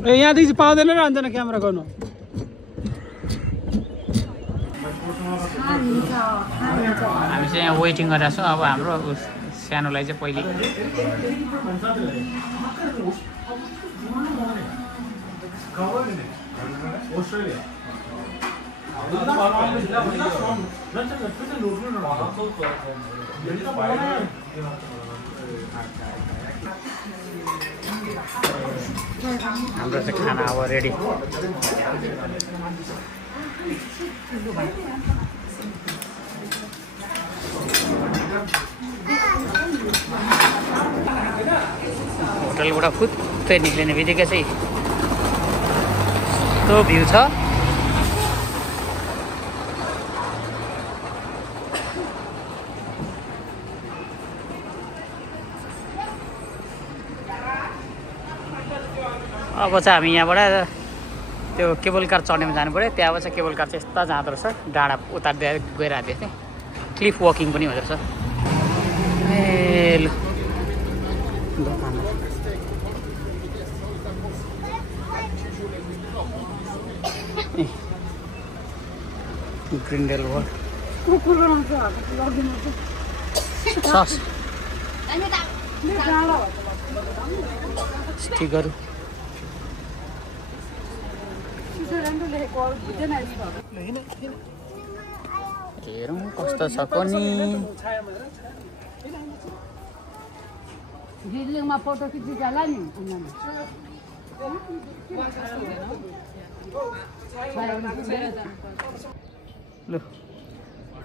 ए यहाँदेखि चाहिँ पाउँदैन र अन्त क्यामेरा गर्नु हामी चाहिँ यहाँ वेटिङ गरिरहेको छौँ अब हाम्रो सानोलाई चाहिँ पहिले हाम्रो चाहिँ खाना अब रेडी होटलबाट फुत्तै निक्लिने बित्तिकै चाहिँ यस्तो भ्यू छ अब चाहिँ हामी यहाँबाट त्यो केबल कार चढ्नेमा जानु पऱ्यो त्यहाँबाट चाहिँ केबल कार चाहिँ यस्ता जाँदो रहेछ डाँडा उता गइरहेको थियो क्लिफ वकिङ पनि हुँदो रहेछ ए लु ग्रिन्डेल वर्ल्ड सस स्टिकहरू हेरौँ कस्तो छ कोनी गिर्लिङमा फोटो खिचिहाल्ला नि लु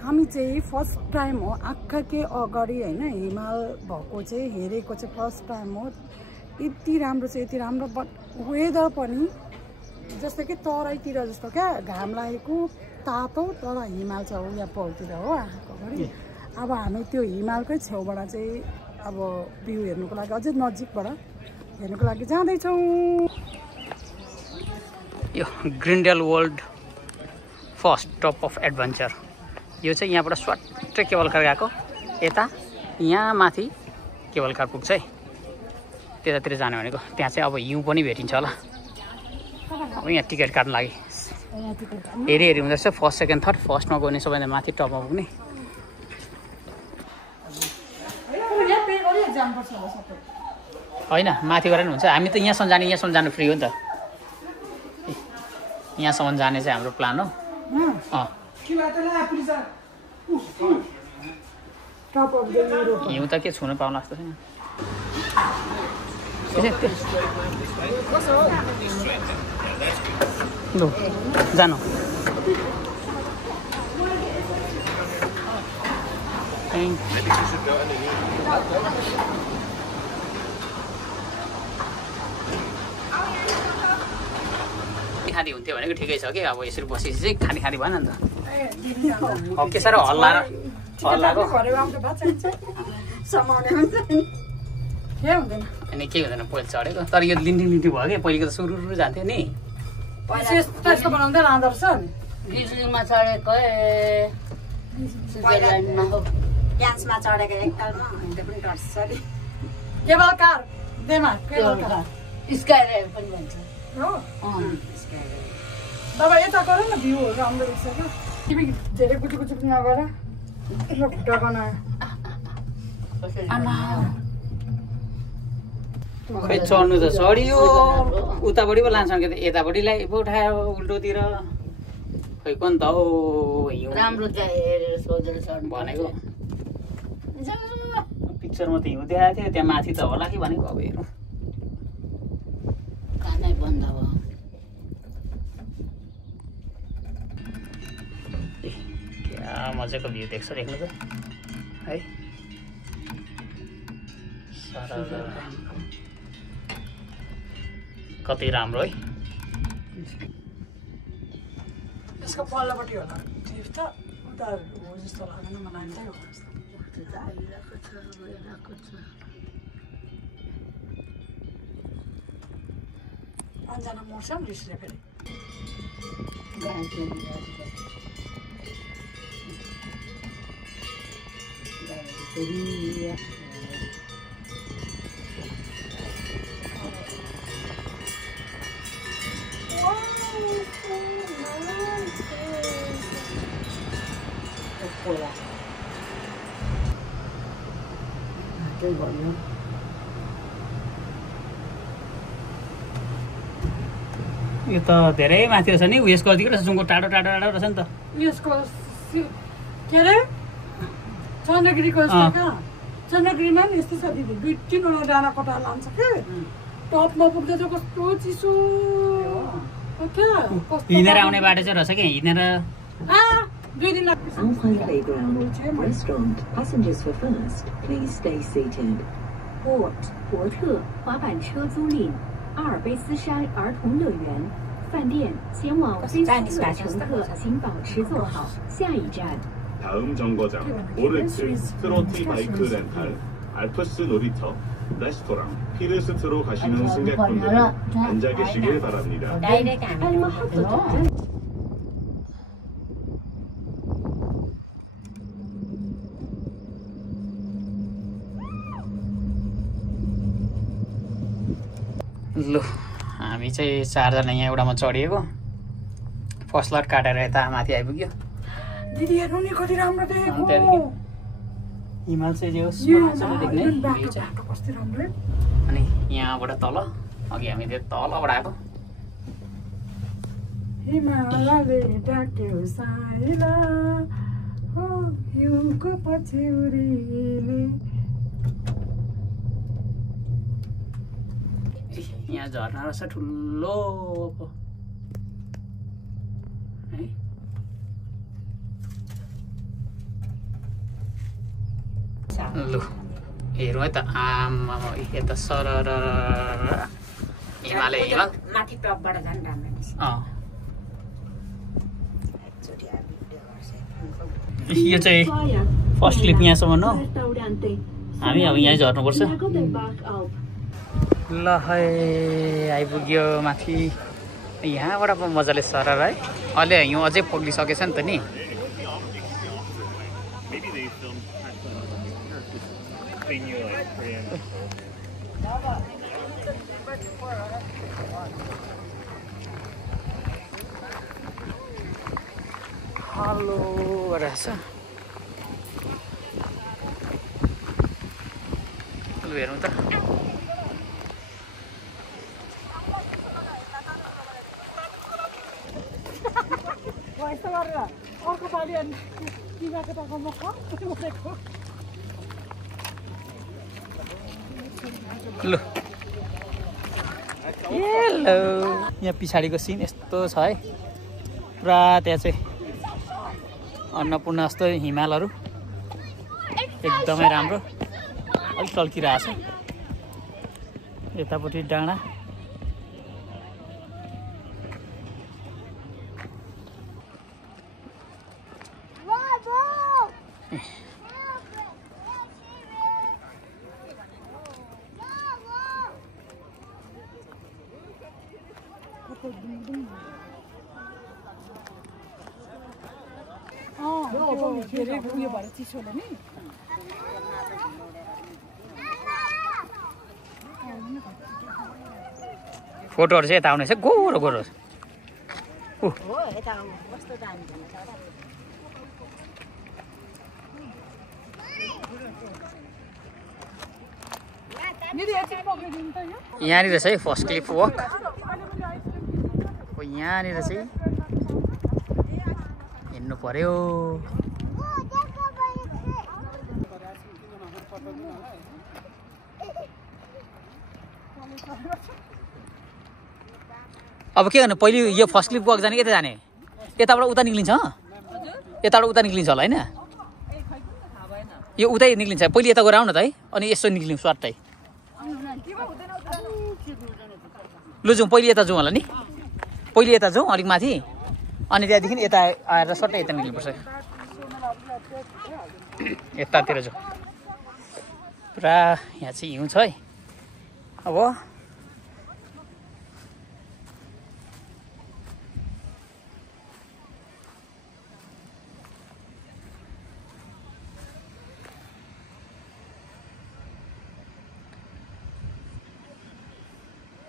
हामी चाहिँ फर्स्ट टाइम हो आँखाकै अगाडि होइन हिमाल भएको चाहिँ हेरेको चाहिँ फर्स्ट टाइम हो यति राम्रो छ यति राम्रो बट वेदर पनि जस्तो कि तराईतिर जस्तो क्या घाम लागेको तातो तर हिमाल छ यहाँ पौतिर हो आँखाको अगाडि अब हामी त्यो हिमालकै छेउबाट चाहिँ अब भ्यू हेर्नुको लागि अझै नजिकबाट हेर्नुको लागि जाँदैछौँ यो Grindelwald first top of adventure यो चाहिँ यहाँबाट स्वाट्टै केबल कार गएको यता यहाँ माथि केबल कार पुग्छ है त्यतातिर जाने भनेको त्यहाँ चाहिँ अब हिउँ पनि भेटिन्छ होला अब यहाँ टिकट काट्नु लागि हेरी हेरी हुँदो रहेछ फर्स्ट सेकेन्ड थर्ड फर्स्टमा गउने सबैभन्दा माथि टपमा पुग्ने होइन माथि गएर नि हुन्छ हामी त यहाँसम्म जाने यहाँसम्म जानु फ्री हो नि त यहाँसम्म जाने चाहिँ हाम्रो प्लान हो हिउँ त के छुन पाउनु जस्तो छैन लु जानु खाँदी हुन्थ्यो भनेको ठिकै छ कि अब यसरी बसेपछि चाहिँ खाने खाँदी भएन नि त अब के साह्रो हल्लाएको अनि के हुँदैन पहिला चढेको तर यो लिन्टी लिन्टी भयो कि पहिलेको त सुरु जान्थ्यो नि बनाउँदै लाँदो रहेछ गिर्लिङमा चढेको स्विजरल्यान्डमा हो क्यान्समा चढेको एकतालमा त्यो पनि टर्छ अरे केबल कार देमा केबल कार स्काई राइड पनि भन्छ हो तपाईँ यता गरौँ न भ्यूहरू राम्रो देख्छ क्या तिमी धेरै गुटी गुटी नगर यसो खुट्टा बनायो खै चढ्नु त चढियो उतापट्टि पो लान्छ कि यतापट्टिलाई पो उठायो उल्टोतिर खै कुन त हौ हिउँ राम्रो हेरेर सोधेर चढ्नु भनेको पिक्चरमा त हिउँ देखाएको थियो त्यहाँ माथि त होला कि भनेको अब हेरौँ कानै बन्द भयो क्या मजाको भ्यू देख्छ देख्नु त है कति राम्रो है यसको पल्लोपट्टि होला ट्रिप त उता हो जस्तो लाग्दैन मलाई त्यही हो अन्जना मर्छ नि रिसले फेरि होला त्यही भयो यो त धेरै माथि रहेछ नि उयसको कतिको रहेछ सुनको टाढो टाढो टाढो रहेछ नि त यसको के अरे चन्द्रगिरीको जस्तो क्या चन्द्रगिरीमा नि यस्तो छ दिदी 2-3 डाँडा कटा लान्छ के टपमा पुग्दा चाहिँ कस्तो चिसो हिँडेर आउने बाटो चाहिँ रहेछ कि हिँडेर 2 दिन Alpine Playground, restaurant, passengers for first, please stay seated. Port 伯特滑板车租赁，阿尔卑斯山儿童乐园，饭店前往菲斯特乘客请保持坐好。下一站。 다음 정거장 오르트 트로티 바이크 렌탈 알프스 놀이터 레스토랑 피르스트로 가시는 승객분들은 앉아 계시길 바랍니다. Direct हामी लु हामी चाहिँ 4 जना यहाँ एउटामा चढिएको फर्स्ट लट काटेर यता माथि आइपुग्यो दिदी हेर्नु नि कति राम्रो देखेको हिमाल चाहिँ जो मजाले देख्ने भ्यू चाहिँ कस्तो राम्रो अनि यहाँबाट तल अघि हामी त्यो तलबाट आएको हिमालले डाक्यो साइला हो हिउँको पछ्यौरीले यहाँ झर्ना रहेछ ठुलो है लु हेरौँ है त आमा यता सरर हिमालय हिमाल माथि टपबाट झन् राम्रो यो चाहिँ फर्स्ट क्लिप यहाँसम्म हो हामी अब यहीँ झर्नुपर्छ ल है आइपुग्यो माथि यहाँबाट पो मजाले सरर है अहिले हिउँ अझै पग्लिसकेछ नि त नि हेलो रहेछ लु हेरौँ त अर्को पालि तिमीको त म खरेको लु हेलो यहाँ पछाडिको सिन यस्तो छ है पुरा त्यहाँ चाहिँ अन्नपूर्ण जस्तो हिमालहरू एकदमै राम्रो अलिक टल्किरहेछ यतापट्टि डाँडा उयो भएर चिसोले नि फोटोहरू चाहिँ यता आउने छ गोरो गोरो यहाँनिर चाहिँ फर्स्ट क्लिप वक यहाँनिर चाहिँ हिँड्नु पर्यो अब के गर्ने पहिले यो फर्स्ट क्लिप वक जाने यता जाने यताबाट उता निक्लिन्छ यताबाट उता निक्लिन्छ होला होइन यो उतै निक्लिन्छ पहिले यता गएर आउन त है अनि यसो निक्लिउँ स्वाटै लु जाउँ पहिले यता जाउँ होला नि पहिले यता जाउँ अलिक माथि अनि त्यहाँदेखि यता आएर सट्टै यता निक्लिनुपर्छ यतातिर जाउँ पुरा यहाँ चाहिँ हिउँ छ है अब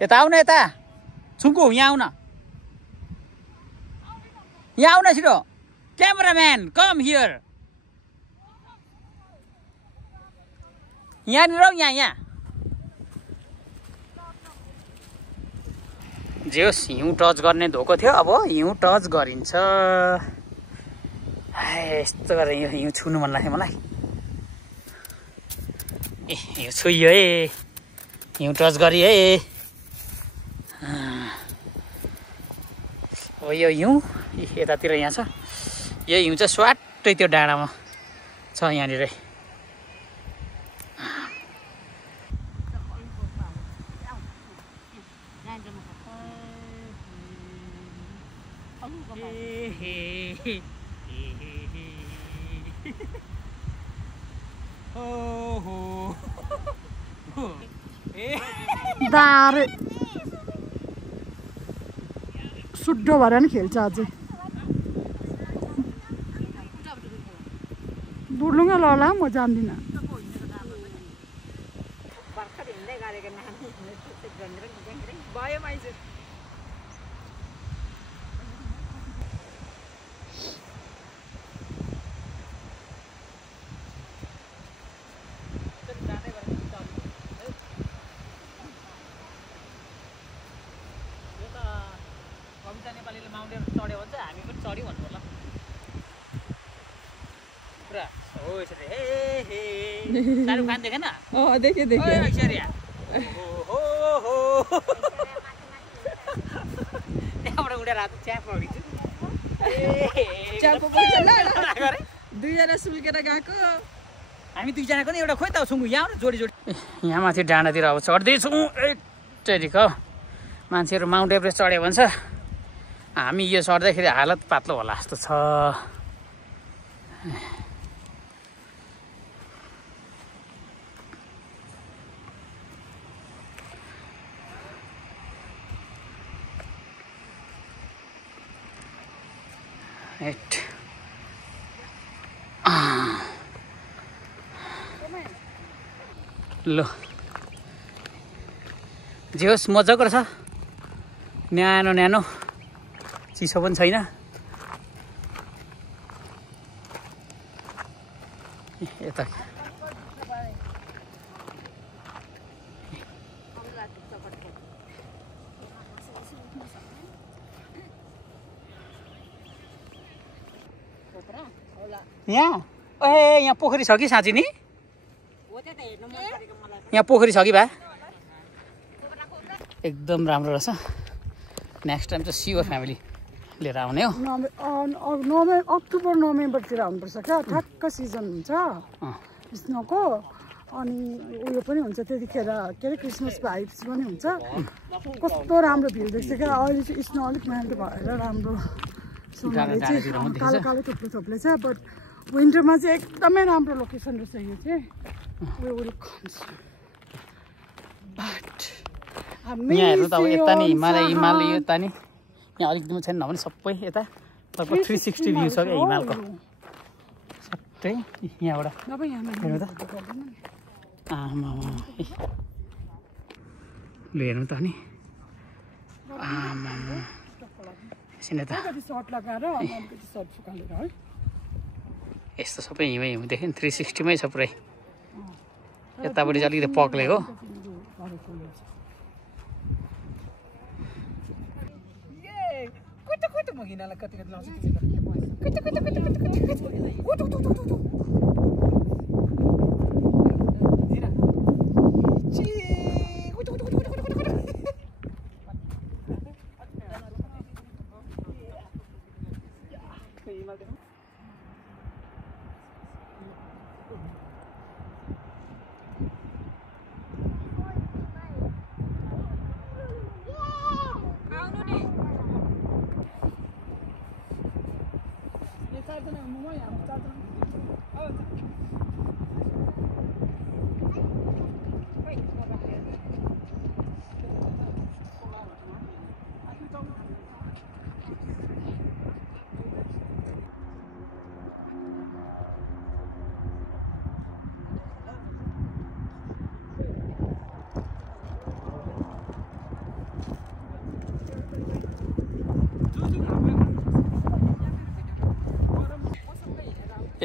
यता आउन यता छुङ्कु यहाँ आउन यहाँ आउन छिटो क्यामेराम्यान कम हियर यहाँनिर यहाँ जे होस् हिउँ टच गर्ने धोको थियो अब हिउँ टच गरिन्छ यस्तो गरेर यो हिउँ छुनु मन लाग्यो मलाई ए यो छुइयो है हिउँ टच गरी है अब यो हिउँ यतातिर यहाँ छ यो हिउँ चाहिँ स्वाटै त्यो डाँडामा छ यहाँनिर दारे सुड्डो भएर नि खेल्छ अझै बुढ्लुङ्गा लला म जान्दिनँ नेपालीले माउन्टेन चढ्यो भने चाहिँ हामी पनि चढ्यौँ भन्नु होला पुरा हो यसरी हे हे शाहरुख खान देखेन देखेँ ऐश्वर्या हो हो त्यहाँबाट उडेर हात च्याप पक्रिन्छु दुईजना सुल्केर गएको हामी दुईजनाको नि एउटा खोइ त सुँगु यहाँ जोडी जोडी यहाँ माथि डाँडातिर अब चढ्दैछौँ एटेरिक मान्छेहरू माउन्ट एभरेस्ट चढ्यो भन्छ हामी यो चढ्दाखेरि हालत पातलो होला जस्तो छ ल जे होस् मजाको रहेछ न्यानो न्यानो चिसो पनि छैन यता यहाँ ए यहाँ पोखरी छ कि साँच्ची नि यहाँ पोखरी छ कि भा एकदम राम्रो रहेछ नेक्स्ट टाइम चाहिँ सियोर फ्यामिली लिएर आउने हो अक्टोबर नोभेम्बरतिर आउनुपर्छ क्या ठ्याक्क सिजन हुन्छ स्नोको अनि उयो पनि हुन्छ त्यतिखेर के अरे क्रिसमस भाइब्स पनि हुन्छ कस्तो राम्रो भिउ देख्छ क्या अहिले चाहिँ स्नो अलिक मेल्ट भएर राम्रो कालो कालो थोप्लो थोप्लो छ बट विन्टरमा चाहिँ एकदमै राम्रो लोकेसन रहेछ यो चाहिँ यहाँ हेर्नु त अब यता नि हिमाल यता नि यहाँ अलिक दिनु छैन भने सबै यता लगभग 360 भ्यू छ क्या हिमालको सबै यहाँबाट हेर्नु त आमा ल हेर्नु त नि आमा एकछिन त यस्तो सबै हिउँ हिउँ देख्यो नि 360 मै छ पुरै यतापट्टि चाहिँ अलिकति पक्लेको मगिनालाई कति कति लाउँछ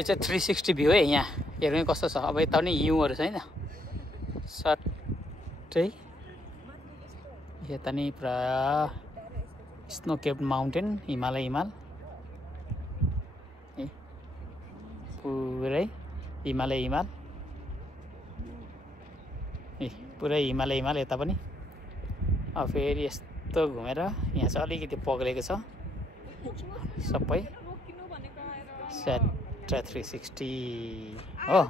यो चाहिँ 360 भ्यू है यहाँ हेर्नु कस्तो छ अब यता पनि हिउँहरू छ हैन चाहिँ यता नि पुरा स्नो केप्ड माउन्टेन हिमाल पुरै हिमाल पुरै हिमाल यता पनि अब फेरि यस्तो घुमेर यहाँ चाहिँ अलिकति पग्लेको छ सबै सेट 360 हो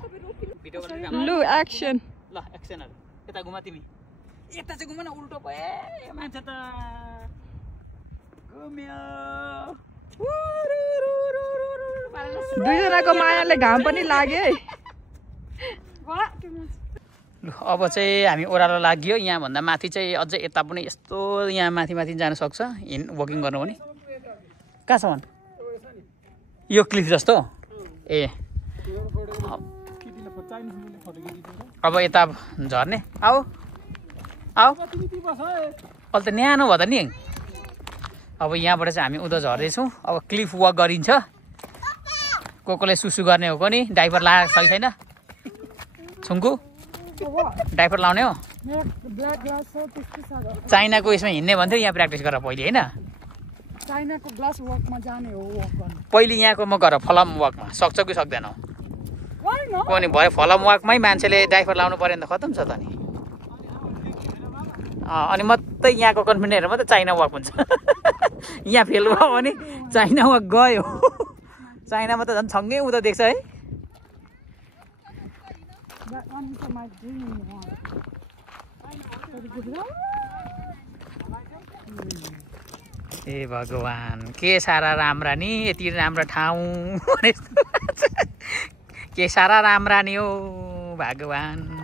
लु एक्सन ल एक्सनहरु यता घुमा तिमी यता चाहिँ घुम न उल्टो भए मान्छे त घुम्यो दुईजनाको मायाले घाम पनि लाग्यो है लु अब चाहिँ हामी ओह्रालो लाग्यो यहाँ भन्दा माथि चाहिँ अझै यता पनि यस्तो यहाँ माथि जान सक्छ वकिङ गर्नु पनि कहाँसम्म यो क्लिफ जस्तो ए अब यता झर्ने आऊ अहिले त न्यानो भयो त नि अब यहाँबाट चाहिँ हामी उता झर्दैछौँ अब क्लिफ वक गरिन्छ कोले सुसु गर्ने हो नि डाइपर लगाएको छ कि छैन छुङ्कु डाइपर लाउने हो चाइनाको यसमा हिँड्ने भन्थ्यो यहाँ प्र्याक्टिस गर पहिले होइन चाइनाको ग्लास वकमा जाने हो वक गर्न पहिले यहाँको म गर फलम वकमा सक्छ कि सक्दैनौ कोनी भरे फलम वकमै मान्छेले डाइपर लाउनु पर्यो नि त खतम छ त नि अनि मात्रै यहाँको कन्फिडेन्ट हेरेर मात्रै चाइना वक हुन्छ यहाँ फेल भयो भने चाइना वक गयो चाइनामा त झन् सँगै उता देख्छ है ए भगवान् के सारा राम्रा नि यति राम्रो ठाउँ के सारा राम्रा नि हो भगवान्